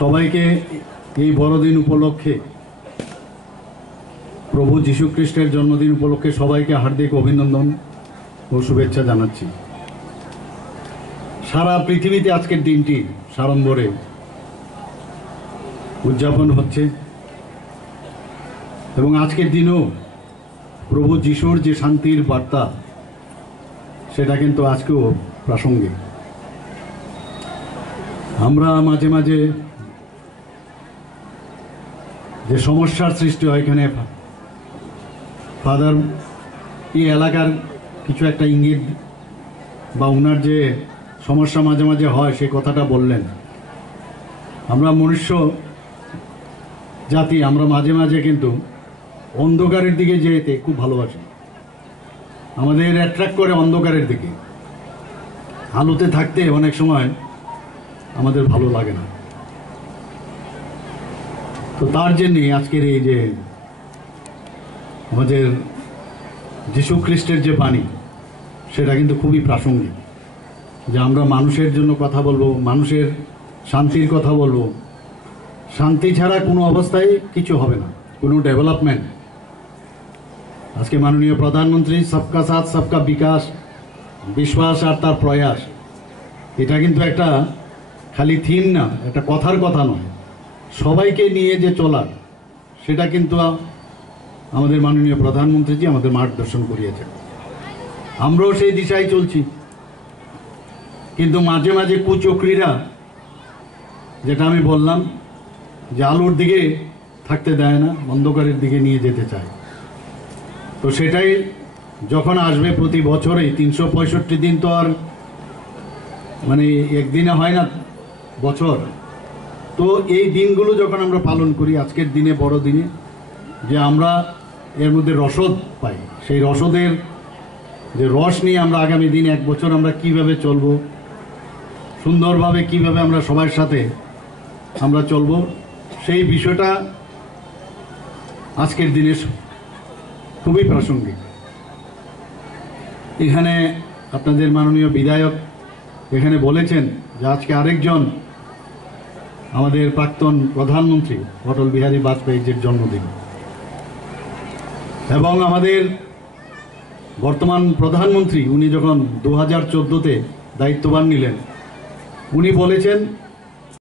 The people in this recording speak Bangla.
সবাইকে এই বড়দিন উপলক্ষে, প্রভু যীশু খ্রিস্টের জন্মদিন উপলক্ষে সবাইকে হার্দিক অভিনন্দন ও শুভেচ্ছা জানাচ্ছি। সারা পৃথিবীতে আজকের দিনটি সাড়ম্বরে উদযাপন হচ্ছে এবং আজকের দিনেও প্রভু যীশুর যে শান্তির বার্তা সেটা কিন্তু আজকেও প্রাসঙ্গিক। আমরা মাঝে মাঝে যে সমস্যার সৃষ্টি হয়, এখানে ফাদার এই এলাকার কিছু একটা ইঙ্গিত বা ওনার যে সমস্যা মাঝে মাঝে হয় সেই কথাটা বললেন। আমরা মনুষ্য জাতি, আমরা মাঝে মাঝে কিন্তু অন্ধকারের দিকে যেতে খুব ভালোবাসি, আমাদের অ্যাট্রাক্ট করে অন্ধকারের দিকে। আলোতে থাকতে অনেক সময় আমাদের ভালো লাগে না। তো তার জন্যে আজকের এই যে আমাদের যীশু খ্রিস্টের যে বাণী সেটা কিন্তু খুবই প্রাসঙ্গিক, যে আমরা মানুষের জন্য কথা বলবো, মানুষের শান্তির কথা বলবো। শান্তি ছাড়া কোনো অবস্থায় কিছু হবে না, কোনো ডেভেলপমেন্ট। আজকে মাননীয় প্রধানমন্ত্রী সবকা সাথ সবকা বিকাশ, বিশ্বাস আর তার প্রয়াস, এটা কিন্তু একটা খালি থিম না, একটা কথার কথা নয়, সবাইকে নিয়ে যে চলার, সেটা কিন্তু আমাদের মাননীয় প্রধানমন্ত্রীজি আমাদের মার্গদর্শন করিয়েছেন। আমরাও সেই দিশায় চলছি, কিন্তু মাঝে মাঝে কুচক্রীরা, যেটা আমি বললাম যে আলোর দিকে থাকতে দেয় না, অন্ধকারের দিকে নিয়ে যেতে চায়। তো সেটাই যখন আসবে প্রতি বছরেই 365 দিন, তো আর মানে একদিনে হয় না বছর। তো এই দিনগুলো যখন আমরা পালন করি, আজকের দিনে বড় দিনে, যে আমরা এর মধ্যে রসদ পাই, সেই রসদের যে রস নিয়ে আমরা আগামী দিনে এক বছর আমরা কিভাবে চলব, সুন্দরভাবে কিভাবে আমরা সবার সাথে আমরা চলব, সেই বিষয়টা আজকের দিনে খুবই প্রাসঙ্গিক। এখানে আপনাদের মাননীয় বিধায়ক এখানে বলেছেন যে আজকে আরেকজন আমাদের প্রাক্তন প্রধানমন্ত্রী অটল বিহারী বাজপেয়ীর জন্মদিন, এবং আমাদের বর্তমান প্রধানমন্ত্রী উনি যখন 2014-তে দায়িত্বভার নিলেন, উনি বলেছেন